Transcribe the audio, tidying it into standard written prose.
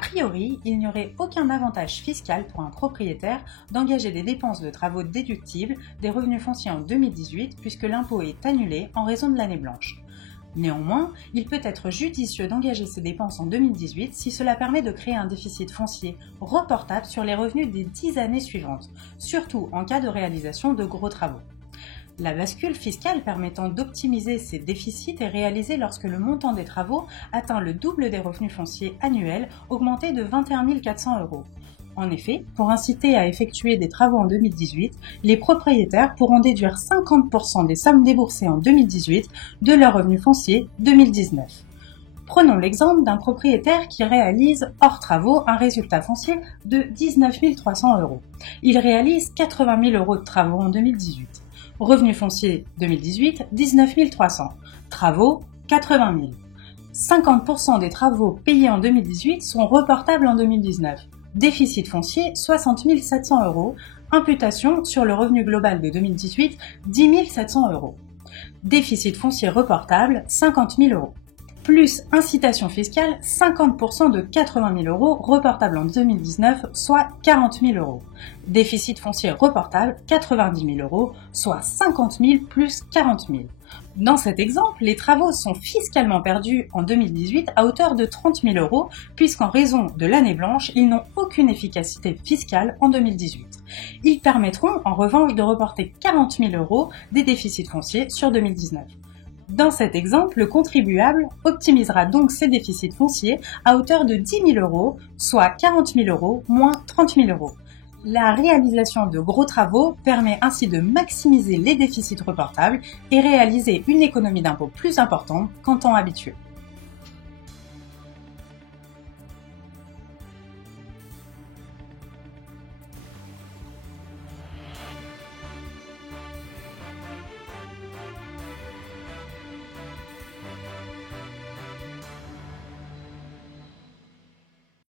priori, il n'y aurait aucun avantage fiscal pour un propriétaire d'engager des dépenses de travaux déductibles des revenus fonciers en 2018 puisque l'impôt est annulé en raison de l'année blanche. Néanmoins, il peut être judicieux d'engager ces dépenses en 2018 si cela permet de créer un déficit foncier reportable sur les revenus des 10 années suivantes, surtout en cas de réalisation de gros travaux. La bascule fiscale permettant d'optimiser ces déficits est réalisée lorsque le montant des travaux atteint le double des revenus fonciers annuels, augmentés de 21 400 €. En effet, pour inciter à effectuer des travaux en 2018, les propriétaires pourront déduire 50% des sommes déboursées en 2018 de leurs revenus fonciers 2019. Prenons l'exemple d'un propriétaire qui réalise hors travaux un résultat foncier de 19 300 €. Il réalise 80 000 € de travaux en 2018. Revenus fonciers 2018, 19 300. Travaux, 80 000. 50% des travaux payés en 2018 sont reportables en 2019. Déficit foncier, 60 700 €. Imputation sur le revenu global de 2018, 10 700 €. Déficit foncier reportable, 50 000 €. Plus incitation fiscale, 50% de 80 000 € reportables en 2019, soit 40 000 €. Déficit foncier reportable, 90 000 €, soit 50 000 plus 40 000. Dans cet exemple, les travaux sont fiscalement perdus en 2018 à hauteur de 30 000 € puisqu'en raison de l'année blanche, ils n'ont aucune efficacité fiscale en 2018. Ils permettront en revanche de reporter 40 000 € des déficits fonciers sur 2019. Dans cet exemple, le contribuable optimisera donc ses déficits fonciers à hauteur de 10 000 €, soit 40 000 € moins 30 000 €. La réalisation de gros travaux permet ainsi de maximiser les déficits reportables et réaliser une économie d'impôt plus importante qu'en temps habituel.